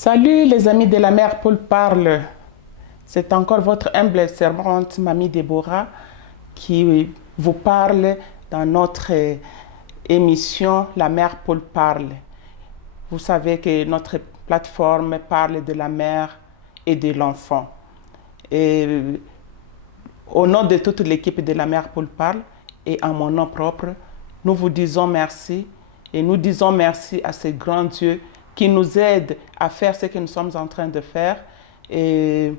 Salut les amis de la mère Paul parle. C'est encore votre humble servante, Mamie Déborah, qui vous parle dans notre émission La mère Paul parle. Vous savez que notre plateforme parle de la mère et de l'enfant. Et au nom de toute l'équipe de la mère Paul parle et en mon nom propre, nous vous disons merci et nous disons merci à ce grand Dieu qui nous aide à faire ce que nous sommes en train de faire et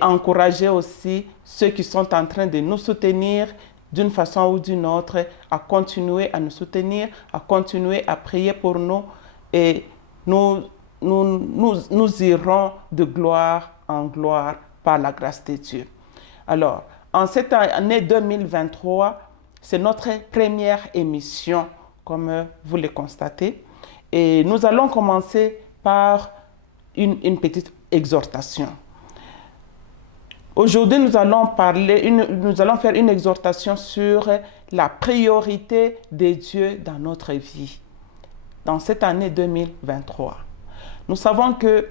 encourager aussi ceux qui sont en train de nous soutenir d'une façon ou d'une autre, à continuer à nous soutenir, à continuer à prier pour nous et nous irons de gloire en gloire par la grâce de Dieu. Alors, en cette année 2023, c'est notre première émission, comme vous le constatez. Et nous allons commencer par une petite exhortation. Aujourd'hui, nous allons faire une exhortation sur la priorité de Dieu dans notre vie, dans cette année 2023. Nous savons que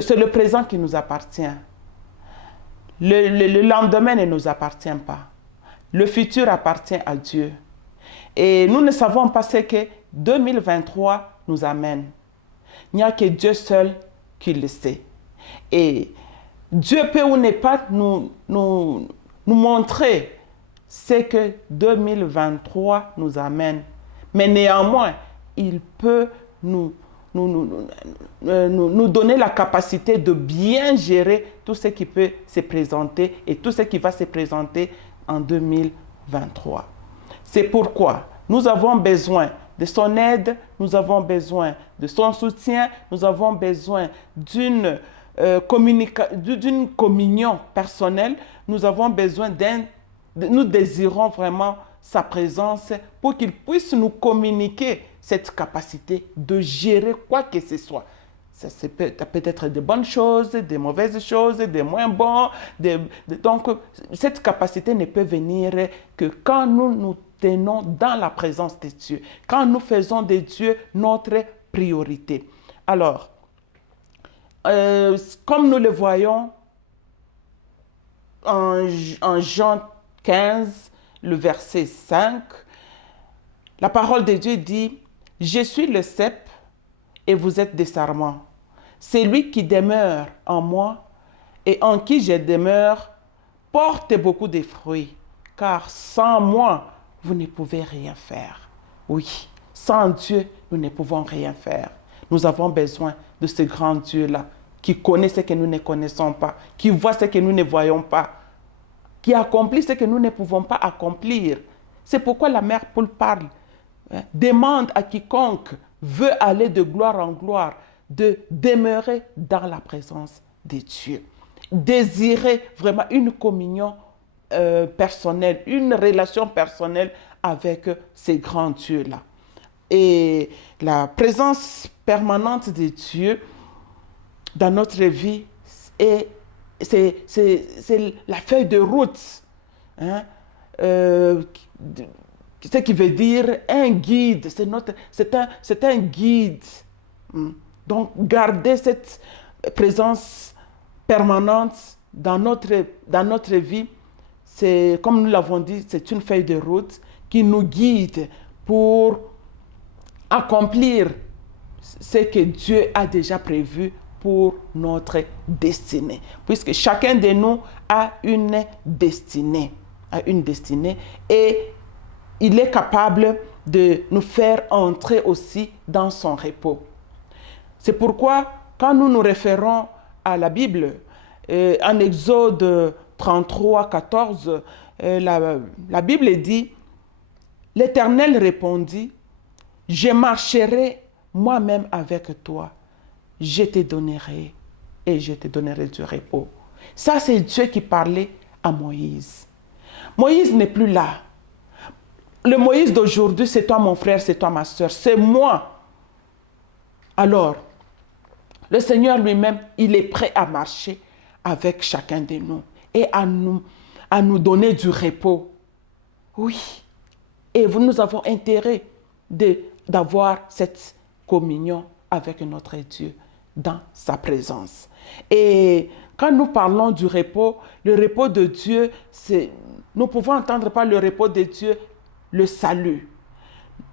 c'est le présent qui nous appartient. Le lendemain ne nous appartient pas. Le futur appartient à Dieu. Et nous ne savons pas ce que 2023 nous amène. Il n'y a que Dieu seul qui le sait. Et Dieu peut ou ne pas nous montrer ce que 2023 nous amène. Mais néanmoins, il peut nous donner la capacité de bien gérer tout ce qui peut se présenter et tout ce qui va se présenter en 2023. C'est pourquoi nous avons besoin de son aide, nous avons besoin de son soutien, nous avons besoin d'une communion personnelle, nous avons besoin nous désirons vraiment sa présence pour qu'il puisse nous communiquer cette capacité de gérer quoi que ce soit. Ça peut être de bonnes choses, de mauvaises choses, de moins bons. Donc, cette capacité ne peut venir que quand nous nous tenons dans la présence de Dieu, quand nous faisons de Dieu notre priorité. Alors, comme nous le voyons en Jean 15, le verset 5, la parole de Dieu dit « Je suis le cep et vous êtes des sarments. Celui qui demeure en moi et en qui je demeure porte beaucoup de fruits, car sans moi, vous ne pouvez rien faire. » Oui, sans Dieu, nous ne pouvons rien faire. Nous avons besoin de ce grand Dieu-là, qui connaît ce que nous ne connaissons pas, qui voit ce que nous ne voyons pas, qui accomplit ce que nous ne pouvons pas accomplir. C'est pourquoi la mère Paul parle. Demande à quiconque veut aller de gloire en gloire de demeurer dans la présence de Dieu. Désirer vraiment une communion personnelle, une relation personnelle avec ces grands dieux-là. Et la présence permanente de Dieu dans notre vie, c'est la feuille de route. Hein? Ce qui veut dire un guide, c'est un guide. Donc, garder cette présence permanente dans notre vie, c'est, comme nous l'avons dit, c'est une feuille de route qui nous guide pour accomplir ce que Dieu a déjà prévu pour notre destinée. Puisque chacun de nous a une destinée. Et il est capable de nous faire entrer aussi dans son repos. C'est pourquoi, quand nous nous référons à la Bible, en Exode 33, 14, la Bible dit « L'Éternel répondit, je marcherai moi-même avec toi. Je te donnerai et je te donnerai du repos. » Ça, c'est Dieu qui parlait à Moïse. Moïse n'est plus là. Le Moïse d'aujourd'hui, c'est toi mon frère, c'est toi ma soeur, c'est moi. Alors, le Seigneur lui-même, il est prêt à marcher avec chacun de nous et à nous donner du repos. Oui. Et nous avons intérêt d'avoir cette communion avec notre Dieu dans sa présence. Et quand nous parlons du repos, le repos de Dieu, nous pouvons entendre par le repos de Dieu le salut,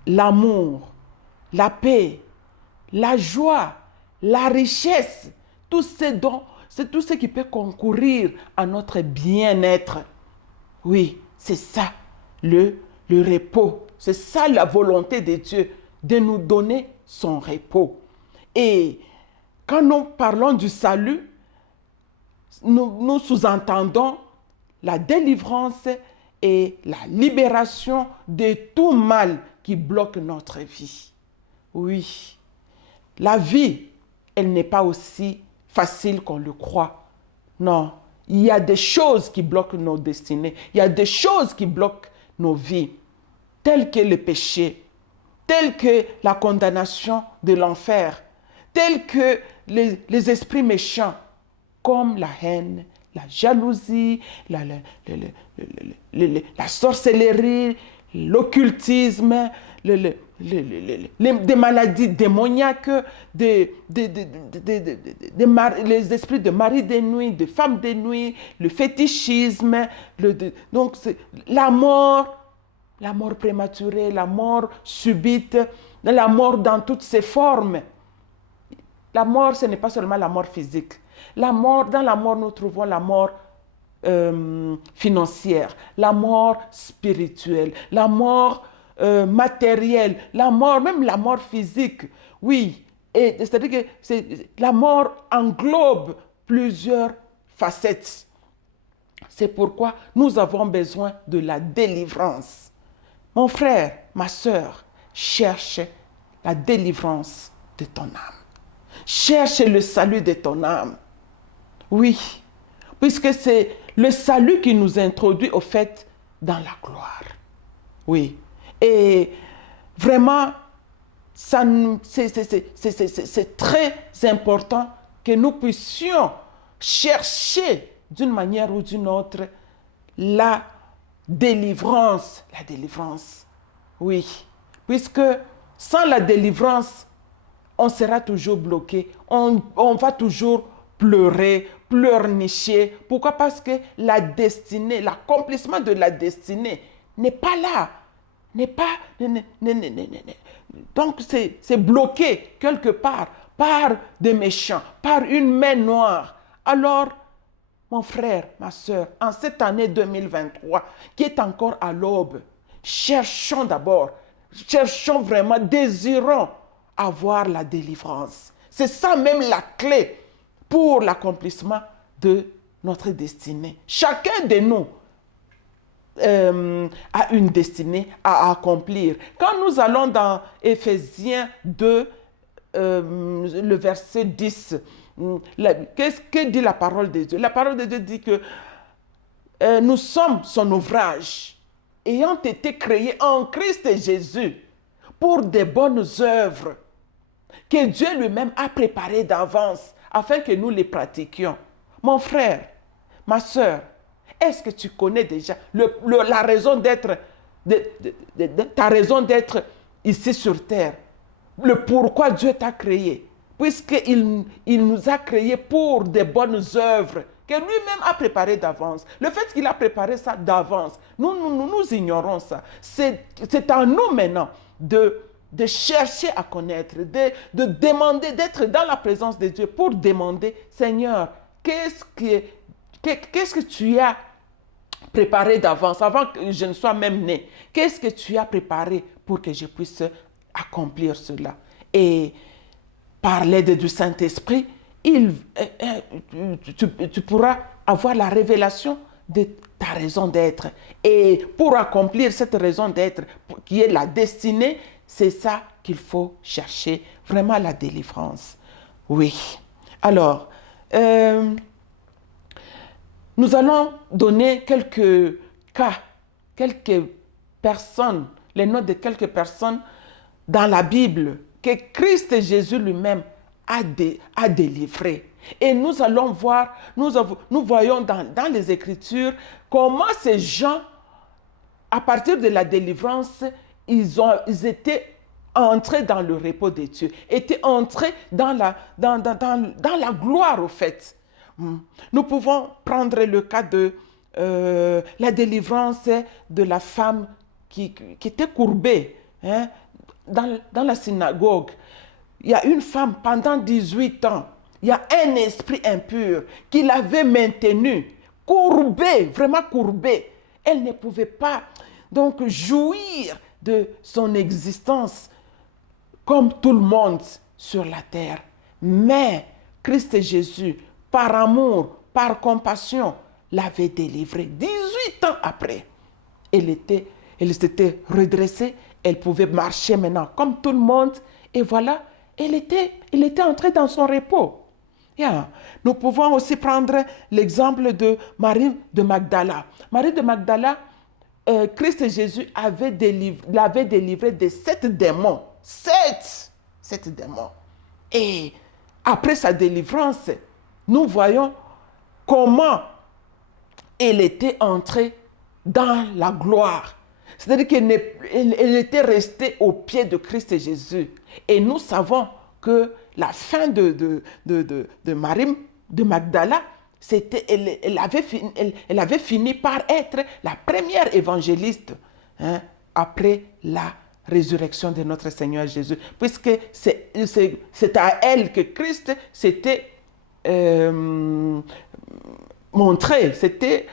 l'amour, la paix, la joie, la richesse, tous ces dons, c'est tout ce qui peut concourir à notre bien-être. Oui, c'est ça le repos. C'est ça la volonté de Dieu, de nous donner son repos. Et quand nous parlons du salut, nous sous-entendons la délivrance et la libération de tout mal qui bloque notre vie. Oui, la vie, elle n'est pas aussi facile qu'on le croit. Non, il y a des choses qui bloquent nos destinées. Il y a des choses qui bloquent nos vies, telles que le péché, telles que la condamnation de l'enfer, telles que les esprits méchants, comme la haine, la jalousie, la sorcellerie, l'occultisme, des maladies démoniaques, les esprits de mari de nuit, de femme de nuit, le fétichisme, donc la mort prématurée, la mort subite, la mort dans toutes ses formes. La mort, ce n'est pas seulement la mort physique. Dans la mort, nous trouvons la mort financière, la mort spirituelle, la mort matérielle, même la mort physique. Oui, c'est-à-dire que la mort englobe plusieurs facettes. C'est pourquoi nous avons besoin de la délivrance. Mon frère, ma sœur, cherche la délivrance de ton âme. Cherche le salut de ton âme. Oui, puisque c'est le salut qui nous introduit au fait dans la gloire. Oui, et vraiment, c'est très important que nous puissions chercher d'une manière ou d'une autre la délivrance. La délivrance, oui, puisque sans la délivrance, on sera toujours bloqué, on va toujours pleurer, pleurnicher. Pourquoi? Parce que la destinée, l'accomplissement de la destinée n'est pas là. Donc c'est bloqué quelque part par des méchants, par une main noire. Alors, mon frère, ma soeur, en cette année 2023, qui est encore à l'aube, cherchons vraiment, désirons avoir la délivrance. C'est ça même la clé pour l'accomplissement de notre destinée. Chacun de nous a une destinée à accomplir. Quand nous allons dans Éphésiens 2, le verset 10, que dit la parole de Dieu? La parole de Dieu dit que nous sommes son ouvrage, ayant été créés en Christ Jésus pour des bonnes œuvres que Dieu lui-même a préparées d'avance afin que nous les pratiquions. Mon frère, ma soeur, est-ce que tu connais déjà la raison d'être, ta raison d'être ici sur terre? Le pourquoi Dieu t'a créé? Puisqu'il nous a créés pour des bonnes œuvres que lui-même a préparées d'avance. Le fait qu'il a préparé ça d'avance, nous ignorons ça. C'est à nous maintenant de chercher à connaître, de demander, d'être dans la présence de Dieu pour demander, Seigneur, qu'est-ce que tu as préparé d'avance, avant que je ne sois même né? Qu'est-ce que tu as préparé pour que je puisse accomplir cela? Et par l'aide du Saint-Esprit, tu pourras avoir la révélation de ta raison d'être. Et pour accomplir cette raison d'être, qui est la destinée, c'est ça qu'il faut chercher, vraiment la délivrance. Oui. Alors, nous allons donner quelques cas, quelques personnes, les noms de quelques personnes dans la Bible que Christ Jésus lui-même a délivré. Et nous allons voir, nous voyons dans les Écritures comment ces gens, à partir de la délivrance, ils étaient entré dans le repos de Dieu, était entré dans la gloire au fait. Nous pouvons prendre le cas de la délivrance de la femme qui était courbée, hein, dans la synagogue. Il y a une femme pendant 18 ans, il y a un esprit impur qui l'avait maintenue, courbée, vraiment courbée. Elle ne pouvait pas donc jouir de son existence comme tout le monde sur la terre. Mais Christ Jésus, par amour, par compassion, l'avait délivrée. 18 ans après, elle s'était redressée, elle pouvait marcher maintenant comme tout le monde. Et voilà, elle était entrée dans son repos. Yeah. Nous pouvons aussi prendre l'exemple de Marie de Magdala. Marie de Magdala, Christ Jésus l'avait délivré de 7 démons. 7 démons. Et après sa délivrance, nous voyons comment elle était entrée dans la gloire. C'est-à-dire qu'elle était restée au pied de Christ Jésus. Et nous savons que la fin de Marie de Magdala, elle avait fini par être la première évangéliste, hein, après la résurrection de notre Seigneur Jésus. Puisque c'est à elle que Christ s'était montré, c'était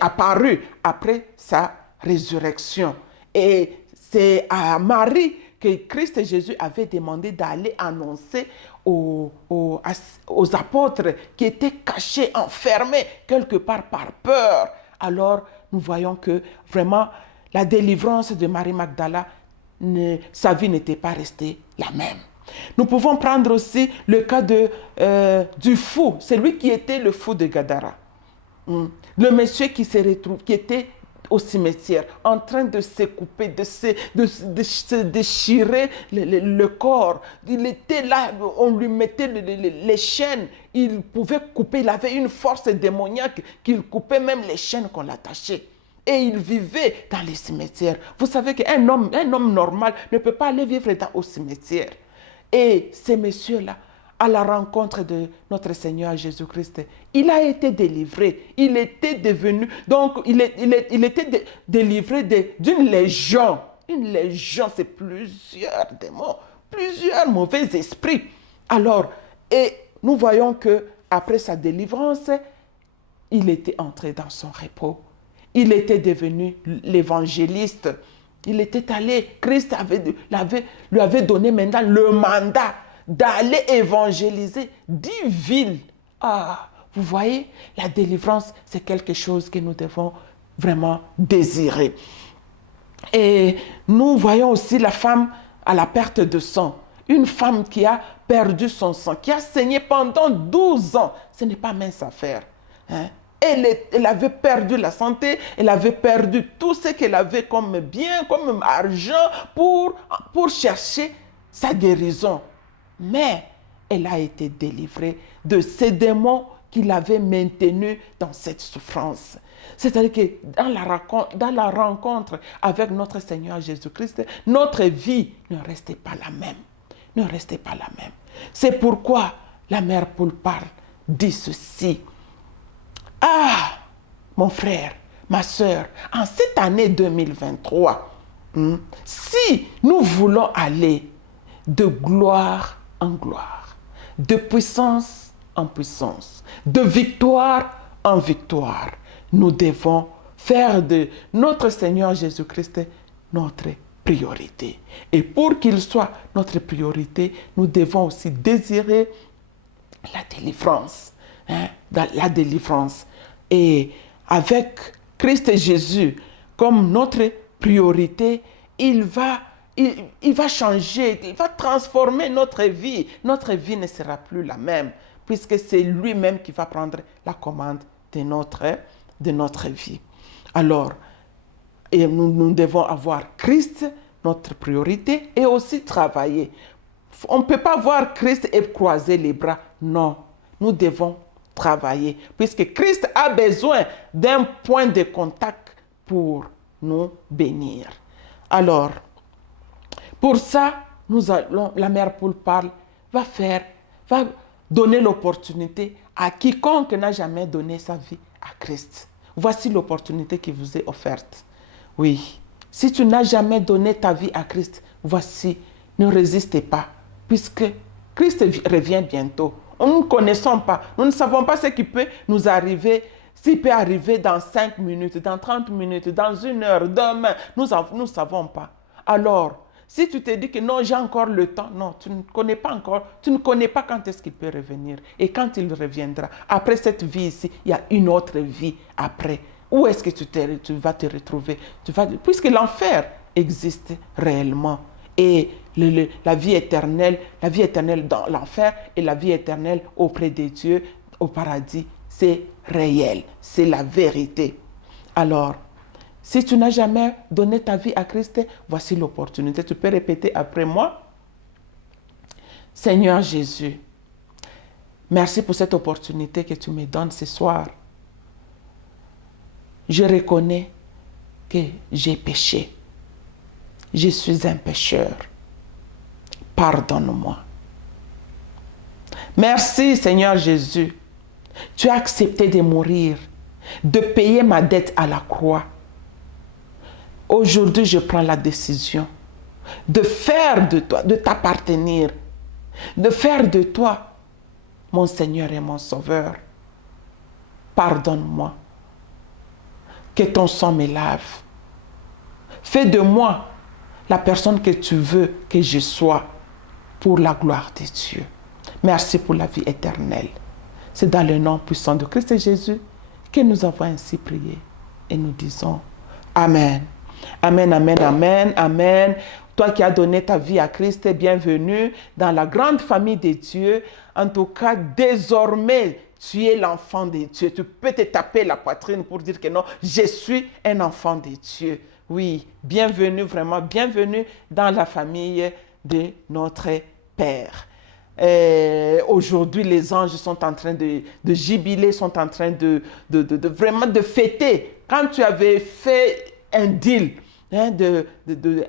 apparu après sa résurrection. Et c'est à Marie que Christ Jésus avait demandé d'aller annoncer aux apôtres qui étaient cachés, enfermés quelque part par peur. Alors, nous voyons que vraiment, la délivrance de Marie Magdala, sa vie n'était pas restée la même. Nous pouvons prendre aussi le cas du fou, c'est lui qui était le fou de Gadara. Le monsieur qui était au cimetière, en train de se couper, de se déchirer le corps. Il était là, on lui mettait les chaînes, il pouvait couper, il avait une force démoniaque qu'il coupait même les chaînes qu'on l'attachait. Et il vivait dans les cimetières. Vous savez qu'un homme normal ne peut pas aller vivre au cimetière. Et ces messieurs-là, à la rencontre de notre Seigneur Jésus-Christ, il a été délivré. Il était devenu, donc il était délivré d'une légion. Une légion, c'est plusieurs démons, plusieurs mauvais esprits. Alors, et nous voyons que après sa délivrance, il était entré dans son repos. Il était devenu l'évangéliste. Il était allé, Christ lui avait donné maintenant le mandat d'aller évangéliser 10 villes. Ah, vous voyez, la délivrance, c'est quelque chose que nous devons vraiment désirer. Et nous voyons aussi la femme à la perte de sang. Une femme qui a perdu son sang, qui a saigné pendant 12 ans. Ce n'est pas mince affaire. Hein? Elle avait perdu la santé, elle avait perdu tout ce qu'elle avait comme bien, comme argent pour chercher sa guérison. Mais elle a été délivrée de ces démons qui l'avaient maintenue dans cette souffrance. C'est-à-dire que dans la rencontre avec notre Seigneur Jésus-Christ, notre vie ne restait pas la même. Ne restait pas la même. C'est pourquoi la mère Paul dit ceci. Ah, mon frère, ma soeur, en cette année 2023, si nous voulons aller de gloire en gloire, de puissance en puissance, de victoire en victoire, nous devons faire de notre Seigneur Jésus-Christ notre priorité. Et pour qu'il soit notre priorité, nous devons aussi désirer la délivrance. La délivrance. Et avec Christ Jésus comme notre priorité, il va changer, il va transformer notre vie. Notre vie ne sera plus la même, puisque c'est lui-même qui va prendre la commande de notre vie. Alors, nous devons avoir Christ, notre priorité, et aussi travailler. On ne peut pas voir Christ et croiser les bras. Non, nous devons travailler, puisque Christ a besoin d'un point de contact pour nous bénir. Alors, Pour ça, la mère Paul parle, va donner l'opportunité à quiconque n'a jamais donné sa vie à Christ. Voici l'opportunité qui vous est offerte. Oui, si tu n'as jamais donné ta vie à Christ, voici, ne résistez pas, puisque Christ revient bientôt. Nous ne connaissons pas, nous ne savons pas ce qui peut nous arriver, s'il peut arriver dans 5 minutes, dans 30 minutes, dans 1 heure, demain, nous ne savons pas. Alors, si tu te dis que non, j'ai encore le temps, non, tu ne connais pas encore, tu ne connais pas quand est-ce qu'il peut revenir et quand il reviendra. Après cette vie ici, il y a une autre vie après. Où est-ce que tu vas te retrouver? Puisque l'enfer existe réellement. Et la vie éternelle dans l'enfer et la vie éternelle auprès de Dieu au paradis, c'est réel, c'est la vérité. Alors, si tu n'as jamais donné ta vie à Christ, voici l'opportunité. Tu peux répéter après moi. Seigneur Jésus, merci pour cette opportunité que tu me donnes ce soir. Je reconnais que j'ai péché. Je suis un pécheur. Pardonne-moi. Merci Seigneur Jésus. Tu as accepté de mourir, de payer ma dette à la croix. Aujourd'hui, je prends la décision de faire de toi, de t'appartenir, de faire de toi mon Seigneur et mon Sauveur. Pardonne-moi. Que ton sang me lave. Fais de moi la personne que tu veux que je sois pour la gloire de Dieu. Merci pour la vie éternelle. C'est dans le nom puissant de Christ Jésus que nous avons ainsi prié et nous disons Amen. Amen, amen, amen, amen. Toi qui as donné ta vie à Christ, bienvenue dans la grande famille de Dieu. En tout cas, désormais, tu es l'enfant de Dieu. Tu peux te taper la poitrine pour dire que non, je suis un enfant de Dieu. Oui, bienvenue, vraiment, bienvenue dans la famille de notre Père. Aujourd'hui, les anges sont en train de jubiler, sont en train de vraiment de fêter. Quand tu avais fait un deal de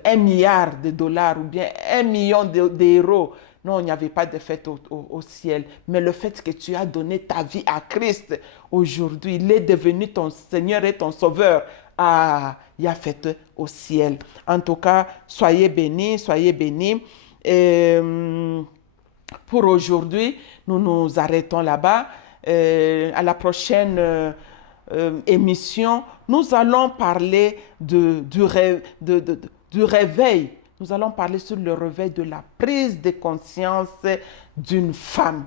1 milliard de dollars ou bien 1 million d'euros, non, il n'y avait pas de fête au ciel. Mais le fait que tu as donné ta vie à Christ, aujourd'hui, il est devenu ton Seigneur et ton Sauveur. Ah, il y a fête au ciel. En tout cas, soyez bénis, soyez bénis. Pour aujourd'hui, nous nous arrêtons là-bas. À la prochaine émission, nous allons parler du réveil. Nous allons parler sur le réveil de la prise de conscience d'une femme.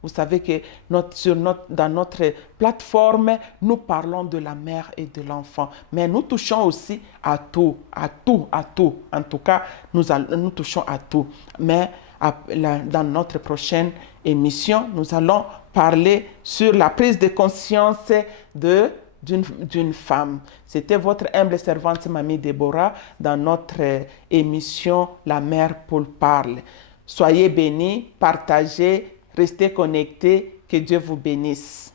Vous savez que dans notre plateforme, nous parlons de la mère et de l'enfant. Mais nous touchons aussi à tout. En tout cas, nous touchons à tout. Mais dans notre prochaine émission, nous allons parler sur la prise de conscience d'une femme. C'était votre humble servante Mamie Déborah dans notre émission La Mère Paul parle. Soyez bénis, partagez, restez connectés, que Dieu vous bénisse.